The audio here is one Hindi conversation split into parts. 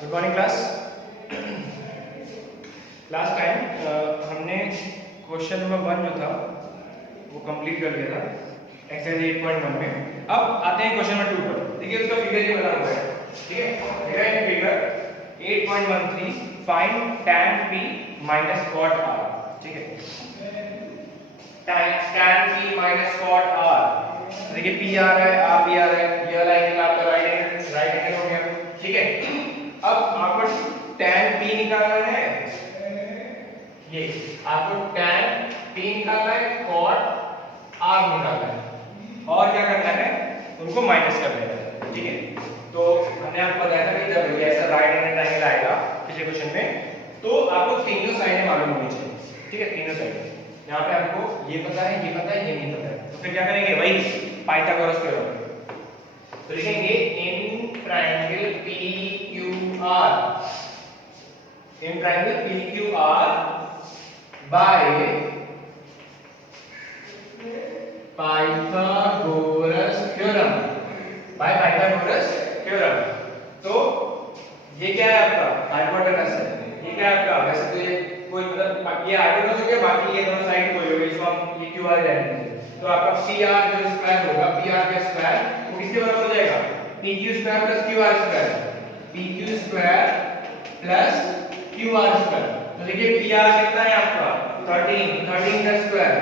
Good morning class. Last time हमने क्वेश्चन नंबर 1 जो था वो कंप्लीट कर लिया था एक्सरसाइज 8.1 में। अब आते हैं क्वेश्चन नंबर 2 पर। देखिए उसका फिगर ये बना हुआ है, ठीक है। देखा है figure 8.13 find tan p minus cot r, ठीक है। tan p minus cot r, देखिए p आ रहा है, r भी आ रहा है, ये वाला एंगल आपका राइट एंगल हो गया, ठीक है। अब आपको tan p निकालना है, ये आपको tan p निकालना है, cot r निकालना है, और क्या करना है, उनको माइनस कर देना है, ठीक है। तो हमने आपको बताया था कि जब ऐसा राइट एंगल ट्रायंगल आएगा पिछले क्वेश्चन में, तो आपको तीनों साइडें मालूम होनी चाहिए, ठीक है। तीनों साइडें यहाँ पे आपको ये पता है, ये पता है, ये नहीं पता है, तो फिर क्या करेंगे, वही पाइथागोरस थ्योरम। तो लिखेंगे in triangle PQR, in triangle PQR by Pythagoras theorem, by Pythagoras theorem. तो ये क्या है आपका हाइपोटेनस है, ये क्या है आपका, वैसे तो ये कोई मतलब ये हाइपोटेनस हो गया, बाकी ये दोनों साइड कोई होगा, इसको हम ये QR ले लेंगे। तो आपका PR जो स्क्वायर होगा, PR का स्क्वायर वो किसके बराबर हो जाएगा, PQ square plus QR square, PQ square plus QR square. तो देखिए PR कितना है आपका 13 का स्क्वायर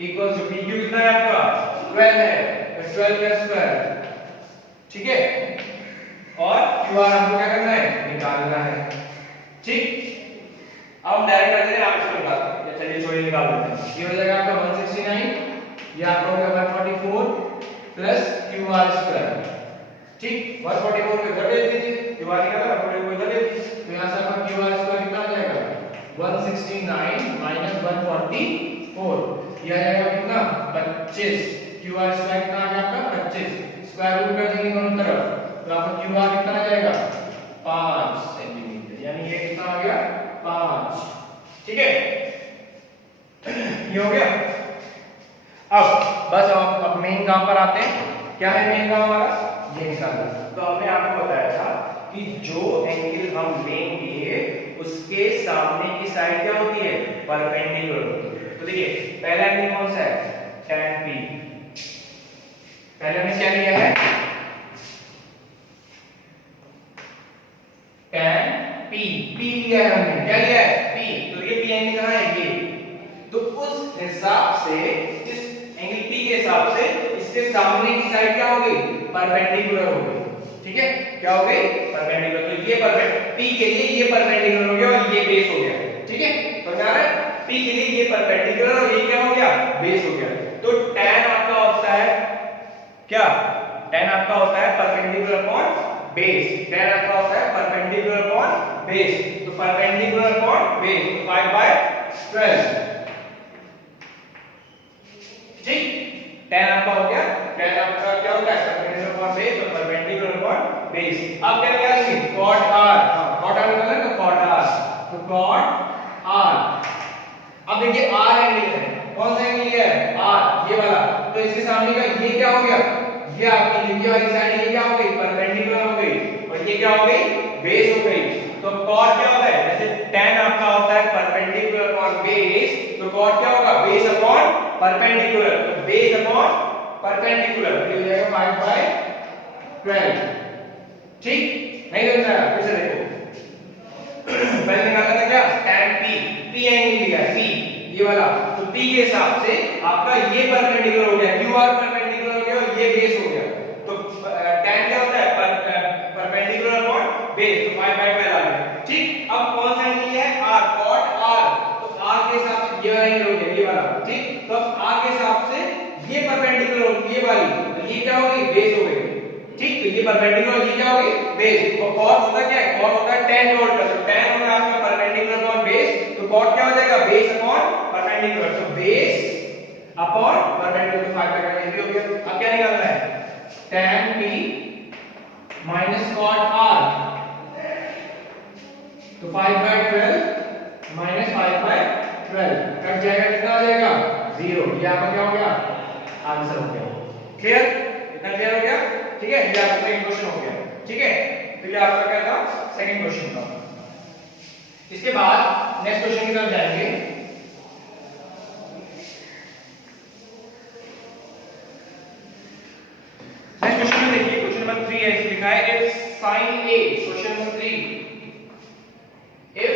इक्वल्स टू PQ कितना है आपका 12 है, तो 12 का स्क्वायर, ठीक है। और QR हमको क्या करना है, निकालना है, ठीक। अब हम डायरेक्ट कर देते हैं, आप इसको निकाल दो, चलिए छोड़िए निकाल देते हैं। ये हो जाएगा आपका 169, ये आपका हो गया 144 प्लस QR स्क्वायर, ठीक। 144 को इधर भेज दीजिए, QR निकाला, 144 को इधर भेज दीजिए, तो यहां से आपका QR स्क्वायर कितना आ जाएगा 169 माइनस 144, ये आ जाएगा कितना 25। QR स्क्वायर कितना आ गया आपका 25, स्क्वायर रूट कर देंगे दोनों तरफ, तो आपका QR कितना आ जाएगा 5 सेंटीमीटर, यानी ये कितना आ गया 5, ठीक है। ये हो गया। अब बस अब मेन काम पर आते हैं। क्या है मेन काम हमारा, ये निकालना। तो हमने आपको बताया था कि जो एंगल हम लेंगे उसके सामने की साइड क्या होती है, परपेंडिकुलर होती है। तो देखिए पहला एंगल कौन सा है, tan p। पहले हमने क्या लिया है, tan p लिया है हमने, क्या लिया है p। तो ये p एंगल कहां है, ये। तो उस हिसाब से इस एंगल p के हिसाब से इसके सामने की साइड क्या होगी, परपेंडिकुलर होगी, ठीक है। क्या हो गई, परपेंडिकुलर। तो ये p के लिए ये परपेंडिकुलर हो गया और ये बेस हो गया, ठीक है। तो क्या है p के लिए ये परपेंडिकुलर और ये क्या हो गया, बेस हो गया। तो tan आपका होता है क्या, tan आपका होता है परपेंडिकुलर अपॉन बेस, tan आपका होता है परपेंडिकुलर अपॉन बेस। तो परपेंडिकुलर अपॉन बेस 5/12, ठीक। tan आपका हो गया, tan आपका क्या होता है परपेंडिकुलर अपॉन बेस और परपेंडिकुलर अपॉन बेस। अब क्या निकालेंगे, cot r, हां cot r निकालना है, तो cot r, तो cot r। अब देखिए r एंगल है, कौन सा एंगल लिया है, r, ये वाला। तो इसके सामने का ये क्या हो गया, ये आपकी नीचे वाली साइड ये क्या हो गई, परपेंडिकुलर हो गई, और ये क्या हो गई, बेस हो गई। तो cot क्या होता है, जैसे tan आपका होता है परपेंडिकुलर अपॉन बेस, तो cot क्या होगा, बेस अपॉन परपेंडिकुलर। तो बेस अपॉन परपेंडिकुलर ये हो जाएगा 5/12, ठीक। नहीं समझ रहा, फिर से देखो। पहले निकाला था क्या, tan p एंगल लिया है, p ये वाला। तो p के हिसाब से आपका ये परपेंडिकुलर हो गया, QR परपेंडिकुलर हो गया और ये बेस हो गया। तो tan क्या होता है, परपेंडिकुलर अपॉन बेस, तो 5/12 आ गया, ठीक। अब कौन सा एंगल लिया है, r, cot r। तो r के हिसाब से ये वाला एंगल हो गया, ये वाला, ठीक। तो अब r के हिसाब से ये परपेंडिकुलर हो गई, ये वाली, तो ये क्या हो गई, बेस हो गई, ठीक। तो ये परपेंडिकुलर, ये क्या हो गई, बेस। और cot होता क्या है, cot होता है tan cot का। तो tan होता है आपका परपेंडिकुलर अपॉन बेस, तो cot क्या हो जाएगा, बेस अपॉन परपेंडिकुलर। तो बेस अपॉन परपेंडिकुलर, तो 5/12 ये हो गया। अब क्या निकालना है, tan p minus cot r, तो 5/12 minus 5/12 कट जाएगा, कितना आ जाएगा 0। ये आपका क्या हो गया, आंसर हो गया। क्लियर, इतना क्लियर हो गया, ठीक है। ये आपका क्वेश्चन हो गया, ठीक है। तो ये आपका क्या था, सेकंड क्वेश्चन था। इसके बाद नेक्स्ट क्वेश्चन की तरफ जाएंगे। नेक्स्ट क्वेश्चन में देखिए, क्वेश्चन नंबर 3 है, लिखा है if sin a, question number 3, if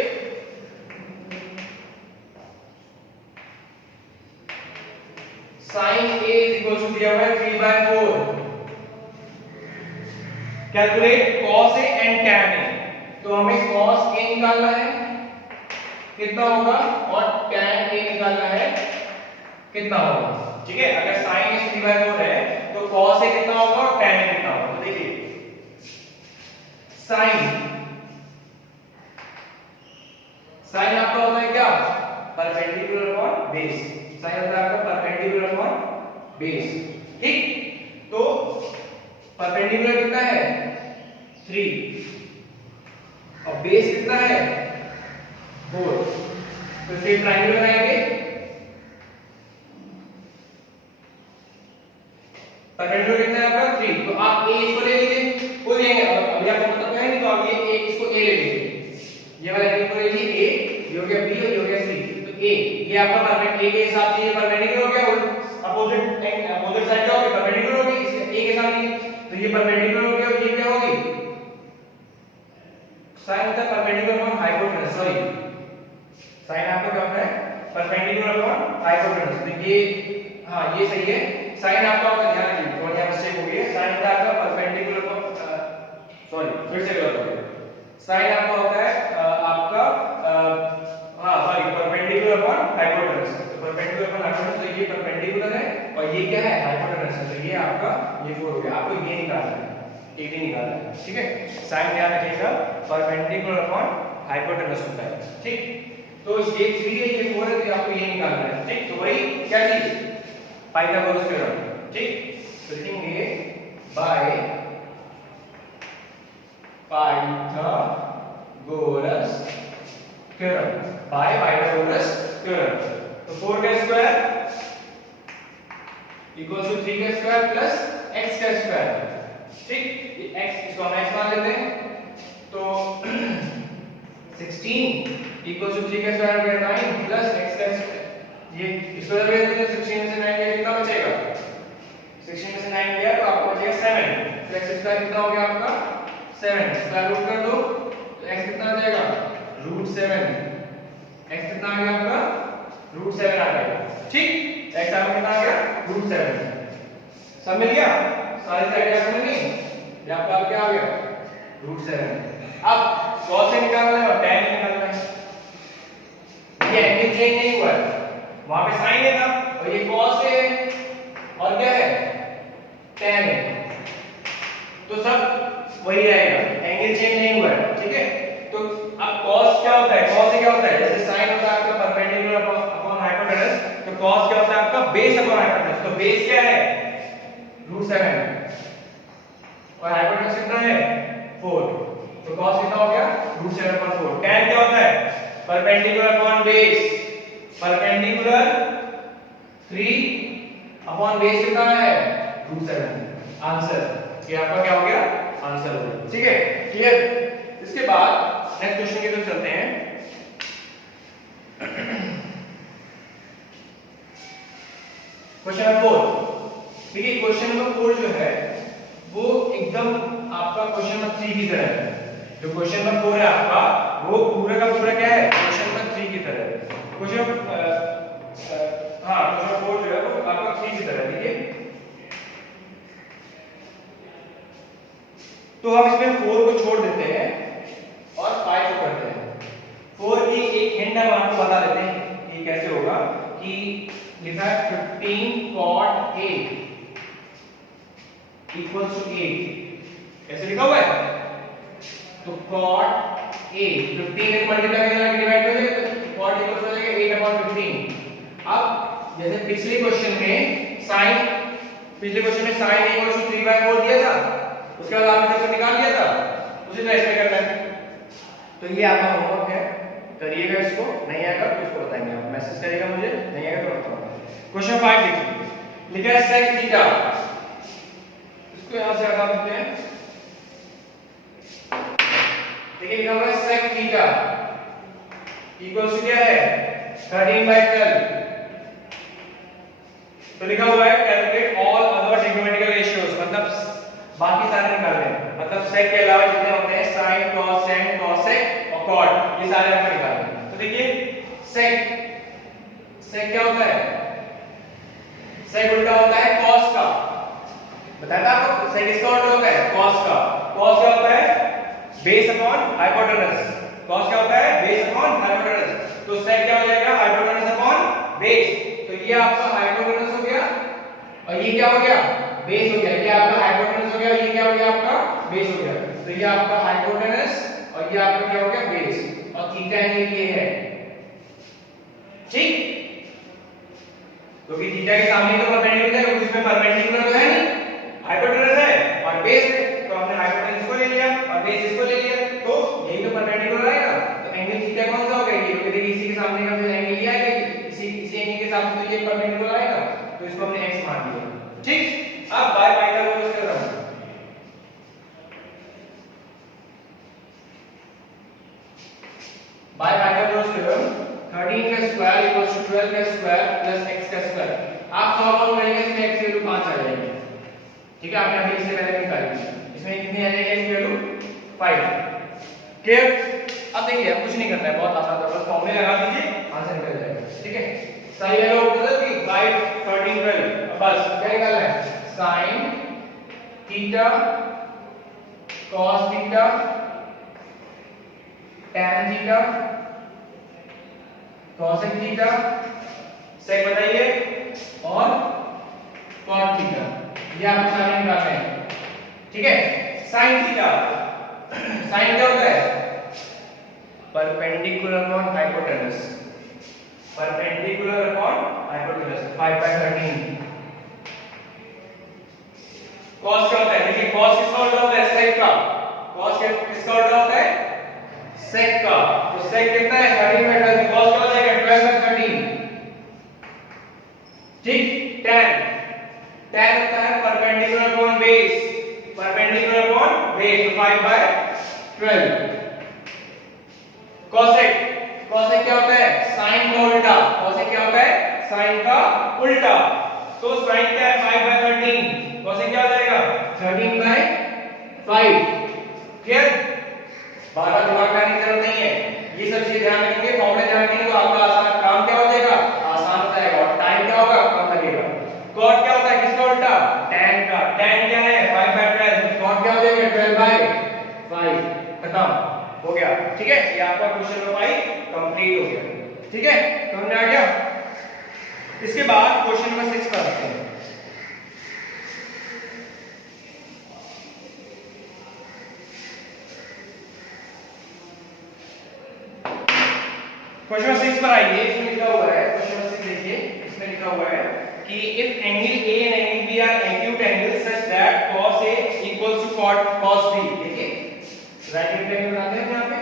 sin a is equal to दिया हुआ है 3/4, calculate cos a and tan a। तो हमें cos a निकालना है कितना होगा और tan a निकालना है कितना होगा, ठीक है। अगर sin a 3/4 है तो cos a कितना होगा और tan a कितना होगा। तो देखिए sin आपका होता है क्या, परपेंडिकुलर अपॉन बेस। sin होता है आपका परपेंडिकुलर अपॉन बेस, ठीक। तो परपेंडिकुलर कितना है 3 और बेस कितना है 4। तो इससे ट्रायंगल बनाएंगे, परपेंडिकुलर कितना है आपका 3। तो आप a इसको ले लीजिए, कोई लेंगे अभी आपको पता है नहीं, तो आप ये a इसको a ले लीजिए, ये वाला a को ले लीजिए, a ये हो गया b और ये हो गया c। तो a ये आपका परपेंडिकुलर a के हिसाब से ये परपेंडिकुलर हो गया, अपोजिट साइड क्या होगी, परपेंडिकुलर होगी इसके a के सामने। तो ये परपेंडिकुलर हो गया और ये क्या होगी, sin होता है perpendicular upon hypotenuse, sorry sin आपका क्या होता है परपेंडिकुलर अपॉन हाइपोटेनस। तो ये हां ये सही है, sin आपका होगा, ध्यान रखिए थोड़ी यहां मिस्टेक हो गई है, sin होता है आपका परपेंडिकुलर अपॉन, सॉरी फिर से गलत हो गया, sin आपका होता है आपका हां सॉरी परपेंडिकुलर अपॉन हाइपोटेनस। तो परपेंडिकुलर अपॉन हाइपोटेनस, तो ये परपेंडिकुलर है और ये क्या है हाइपोटेनस है। तो ये आपका ये 4 हो गया, आपको ये निकालना है, ये भी निकालना है, ठीक है। sin ध्यान रखिएगा परपेंडिकुलर अपॉन हाइपोटेनस होता है, ठीक। तो ये 3 है ये 4 है, तो आपको ये निकालना है, ठीक। तो वही क्या चीज, पाइथागोरस थ्योरम, ठीक। तो लिखेंगे by Pythagoras theorem, by Pythagoras theorem. तो 4 का स्क्वायर इक्वल्स टू 3 का स्क्वायर प्लस x का स्क्वायर, ठीक। ये x इसको हम x मान लेते हैं, तो 16 इक्वल्स टू 3 का स्क्वायर हो गया 9 प्लस x का स्क्वायर, ये इसको जब ले लेते हैं 16 में से 9 गया कितना बचेगा, 16 में से 9 गया तो आपको बचेगा 7। तो x स्क्वायर कितना हो गया आपका 7, स्क्वायर रूट कर दो तो x कितना आ जाएगा √7, x कितना आ गया आपका √7 आ गया, ठीक। x आपका कितना आ गया √7। सब मिल गया, सारी साइड आपको मिल गई, ये आपका क्या आ गया √7। अब cos से निकालना है और tan निकालना है, ये एंगल चेंज नहीं हुआ है, वहां पे sin है था और ये cos है और क्या है tan है, तो सब वही रहेगा, एंगल चेंज नहीं हुआ है, ठीक है। तो अब cos क्या होता है, cos से क्या होता है, जैसे sin होता है आपका परपेंडिकुलर अपॉन हाइपोटेनस, तो cos क्या होता है आपका बेस अपॉन हाइपोटेनस। तो बेस क्या है √7 और हाइपोटेनस कितना है 4, तो cos कितना हो गया √7/4। tan क्या होता है perpendicular upon base, perpendicular 3 upon base कितना है √7। आंसर ये आपका क्या हो गया, आंसर हो गया, ठीक है, क्लियर। इसके बाद नेक्स्ट क्वेश्चन की तरफ चलते हैं। क्वेश्चन नंबर 4, देखिए क्वेश्चन नंबर 4 जो है वो एकदम आपका क्वेश्चन नंबर 3 की तरह है। जो क्वेश्चन नंबर 4 है आपका वो पूरा का पूरा क्या है क्वेश्चन नंबर 3 की तरह है। क्वेश्चन हां क्वेश्चन 4 जो है वो आपका 3 की तरह है, देखिए। तो हम इसमें 4 को छोड़ देते हैं और 5 को करते हैं। 4 की एक हिंट हम आपको बता देते हैं कि कैसे होगा, कि लिखा है 15 cot A इक्वल्स टू 8, कैसे लिखा हुआ है, तो cot A 15 एक मल्टीप्लाई करके डिवाइड कर देंगे तो cot इक्वल्स हो जाएगा 8/15। अब जैसे पिछले क्वेश्चन में sin, पिछले क्वेश्चन में sin इक्वल्स टू 3/4 दिया था, उसके बाद आपने इसको निकाल लिया था, उसी तरह इसमें करना है। तो ये आपका होमवर्क है, करिएगा इसको, नहीं आएगा तो इसको बताएंगे, आप मैसेज करिएगा मुझे, नहीं आएगा तो बताऊंगा। क्वेश्चन 5 देखिए, लिखा है sec थीटा, इसको यहां से हटा देते हैं, देखिए लिखा हुआ है sec थीटा इक्वल्स टू क्या है 13/12। तो लिखा हुआ है calculate all other trigonometrical ratios, मतलब बाकी सारे निकाल लें, मतलब sec के अलावा जितने होते हैं sin cos tan cosec और cot ये सारे आपको निकालने हैं। तो देखिए sec क्या होता है, sec उल्टा होता है cos का, बताया था आपको sec किसका उल्टा होता है cos का। cos क्या होता है बेस अपॉन हाइपोटेनस, cos क्या होता है बेस अपॉन हाइपोटेनस, तो sec क्या हो जाएगा हाइपोटेनस अपॉन बेस। तो ये आपका हाइपोटेनस हो गया और ये क्या हो गया बेस हो गया, ये आपका हाइपोटेनस हो गया, ये क्या हो गया आपका बेस हो गया। तो ये आपका हाइपोटेनस और ये आपका क्या हो गया बेस, और थीटा एंगल ये है, ठीक, क्योंकि थीटा के सामने तो परपेंडिकुलर है, क्योंकि इसमें परपेंडिकुलर तो है नहीं, हाइपोटेनस है और बेस है, तो हमने हाइपोटेनस को ले लिया और बेस इसको ले लिया, तो यही तो परपेंडिकुलर आएगा। तो एंगल थीटा कौन सा होगा ये, क्योंकि देखिए इसी के सामने का जो एंगल ये आएगा, इसी एंगल के साथ तो ये परपेंडिकुलर आएगा, तो इसको हमने x मान लिया, ठीक। अब by Pythagoras theorem, by Pythagoras theorem 13 का स्क्वायर इक्वल्स टू 12 का स्क्वायर प्लस x का स्क्वायर, आप सॉल्व करेंगे इसमें x की वैल्यू 5 आ जाएगी, ठीक है, आपने अभी इससे पहले निकाली, इसमें कितनी आ जाएगी x की वैल्यू 5, क्लियर। अब देखिए अब कुछ नहीं करना है, बहुत आसान है, बस फॉर्मूले लगा दीजिए आंसर निकल जाएगा, ठीक है। सारी वैल्यू मतलब कि 5 13 12, बस क्या निकालना है sin theta cos theta tan theta cosec theta sec बताइए और cot थीटा, ये आपको सारे निकालने हैं, ठीक है। sin थीटा, sin क्या होता है perpendicular upon hypotenuse, perpendicular upon hypotenuse 5/13। cos क्या होता है, देखिए cos किसका उल्टा होता है sec का, cos किसका उल्टा होता है sec का, तो sec कितना है 13/12, cos क्या हो जाएगा 12/13, ठीक। tan होता है perpendicular upon base, perpendicular upon base, तो 5/12। cosec क्या होता है sin का उल्टा, cosec क्या होता है sin का उल्टा, तो sin क्या है 5/13, cosec क्या हो जाएगा 13/5, क्लियर। बार-बार दिमाग लगाने की जरूरत नहीं है, ये सब चीजें ध्यान रखेंगे, फॉर्मूले ध्यान रखेंगे तो आपका आसान काम क्या हो जाएगा आसान हो जाएगा, और टाइम क्या होगा कम लगेगा। cot क्या होता है किसका उल्टा tan का, tan क्या है 5/12, cot क्या हो जाएगा 12/5, खत्म हो गया, ठीक है। ये आपका क्वेश्चन नंबर 5 कंप्लीट हो गया, ठीक है, समझ में आ गया। इसके बाद क्वेश्चन नंबर 6 पर आते हैं। क्वेश्चन नंबर 6 पर आइए, इसमें लिखा हुआ है, क्वेश्चन नंबर 6 देखिए, इसमें लिखा हुआ है कि if angle A and angle B are acute angles such that cos A equals to cos B, देखिए राइट एंगल बनाते हैं यहाँ पे,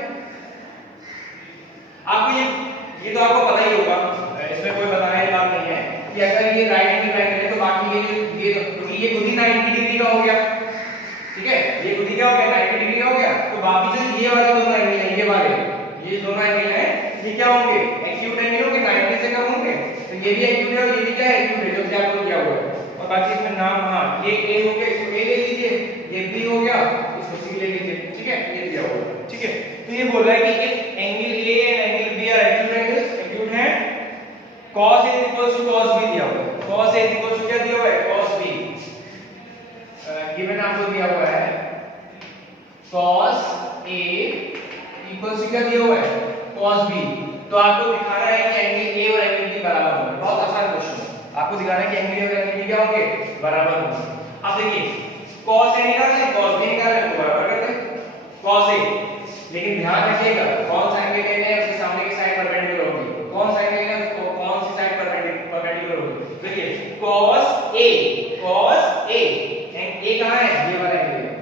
आपको ये तो आपको पता ही होगा, इसमें कोई बताने की बात नहीं है कि अगर ये राइट एंगल ट्रायंगल है तो बाकी ये खुद ही 90 डिग्री का हो गया, ठीक है, ये खुद ही क्या हो गया 90 डिग्री का हो गया, तो बाकी जो ये वाले दोनों एंगल हैं, ये वाले ये दोनों एंगल हैं, ये क्या होंगे एक्यूट एंगल होंगे, 90 से कम होंगे, तो ये भी एक्यूट है और ये भी क्या है एक्यूट है, जो क्या आपको दिया हुआ है। और बाकी इसमें नाम, हाँ ये A हो गया, इसको A ले लीजिए, ये B हो गया, इसको C ले लीजिए, ठीक है, ये दिया हुआ है, ठीक है। तो ये बोल रहा है कि if angle A and angle B are acute angles, acute हैं, cos A equals to cos B दिया हुआ है, cos A इक्वल्स टू क्या दिया हुआ है cos B, गिवन आपको दिया हुआ है cos A इक्वल्स टू क्या दिया हुआ है cos B, तो आपको दिखाना है कि एंगल A और एंगल B बराबर होंगे, बहुत आसान क्वेश्चन है, आपको दिखाना है कि एंगल A और एंगल B क्या होंगे बराबर होंगे। अब देखिए cos A निकालना है, cos B निकालना है, तो बराबर करते हैं cos A, लेकिन ध्यान रखिएगा कौन सा एंगल लेना है उसके सामने की साइड परपेंडिकुलर होगी, कौन सा एंगल लेना है उसको कौन सी साइड परपेंडिकुलर होगी, देखिए cos A एंड A कहां है ये वाला एंगल है,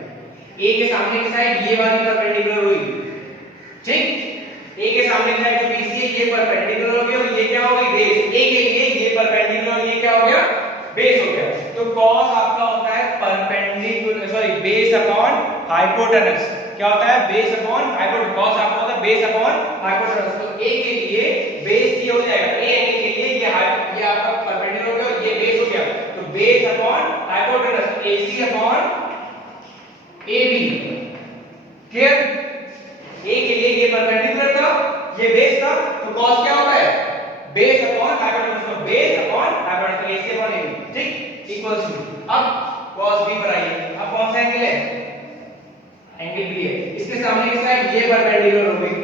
A के सामने की साइड ये वाली परपेंडिकुलर हुई, ठीक, A के सामने की साइड जो BC है ये परपेंडिकुलर हो गया और ये क्या होगी बेस, A के लिए ये परपेंडिकुलर और ये क्या हो गया बेस हो गया, तो cos आपका होता है परपेंडिकुलर बेस अपॉन हाइपोटेनस, क्या होता है बेस अपॉन हाइपोटेनस, कॉस आपका होता है बेस अपॉन हाइपोटेनस। तो a के लिए बेस ये हो जाएगा, a एंगल के लिए ये आपका परपेंडिकुलर हो गया और ये बेस हो गया, तो base upon hypotenuse AC upon AB। Clear? a के लिए ये परपेंडिकुलर था, ये बेस था, तो cos क्या होता है बेस अपॉन हाइपोटेनस, तो base upon hypotenuse AC upon AB, ठीक, इक्वल्स टू। अब cos b पर आइए, अब कौन सा एंगल है, एंगल B है, इसके सामने की साइड ये परपेंडिकुलर हो गई,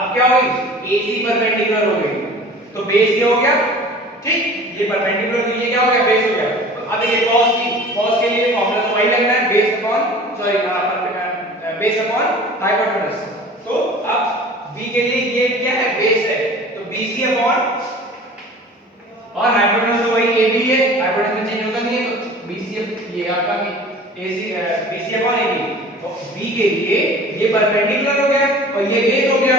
अब क्या होगी AC परपेंडिकुलर हो गई, तो बेस ये हो गया, ठीक, ये परपेंडिकुलर तो ये क्या हो गया बेस हो गया। तो अब देखिए cos के लिए फॉर्मूला तो वही लगना है, base upon sorry base upon hypotenuse. तो अब b के लिए ये क्या है बेस है, तो BC अपॉन और हाइपोटेनस तो वही AB है, हाइपोटेनस में चेंज होता नहीं है, तो BC ये आपका AC BC अपॉन AB। तो B के लिए ये परपेंडिकुलर हो गया और ये बेस हो गया,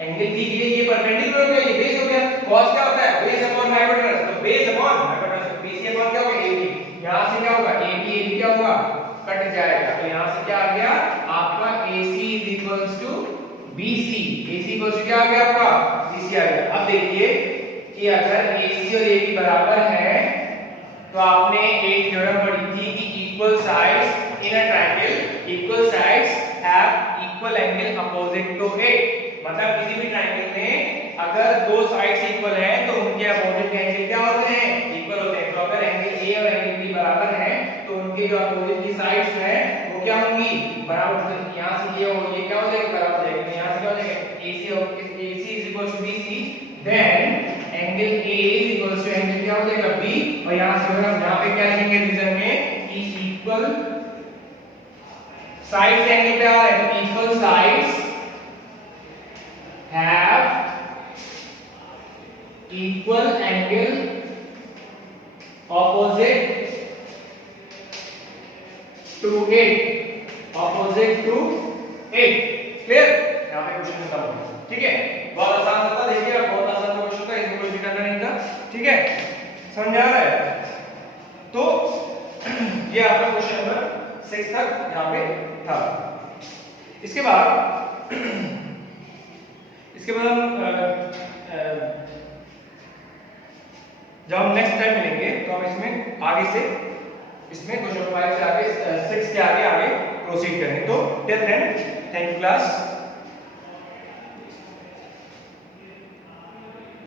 एंगल B के लिए ये परपेंडिकुलर हो गया, ये बेस हो गया। cos क्या होता है बेस अपॉन हाइपोटेनस, तो बेस अपॉन हाइपोटेनस, तो BC अपॉन क्या होगा AB, यहां से क्या होगा AB क्या होगा कट जाएगा, तो यहां से क्या आ गया आपका AC BC, AC क्या आ गया आपका BC आ गया। अब देखिए कि अगर AC और AB बराबर है तो आपने एक थ्योरम पढ़ी थी कि equal sides in a triangle, equal sides have equal angle opposite to it, मतलब किसी भी ट्रायंगल में अगर दो साइड्स इक्वल हैं तो उनके अपोजिट के एंगल क्या होते हैं इक्वल होते हैं। तो अगर एंगल A और एंगल B बराबर हैं तो उनके जो अपोजिट की साइड्स हैं वो क्या होंगी बराबर, यहां से ये क्या हो जाएगा बराबर हो जाएगा, यहां से क्या हो जाएगा AC BC, then angle A angle क्या हो जाएगा B, और यहां से हम यहां पे क्या लिखेंगे रीजन में कि इक्वल साइड्स एंगल पे आ रहा है, equal sides have equal angle opposite to it, opposite to it. Clear? यहां पे क्वेश्चन खत्म हो गया, ठीक है, बहुत आसान था, देखिए अब बहुत आसान क्वेश्चन था, इसमें कुछ भी करना नहीं था, ठीक है, समझ आ रहा है। तो ये आपका क्वेश्चन नंबर 6 तक यहां पे था। इसके बाद हम जब हम नेक्स्ट टाइम मिलेंगे तो हम इसमें आगे से इसमें क्वेश्चन 5 से आगे 6 के आगे प्रोसीड करेंगे। तो till then thank you class.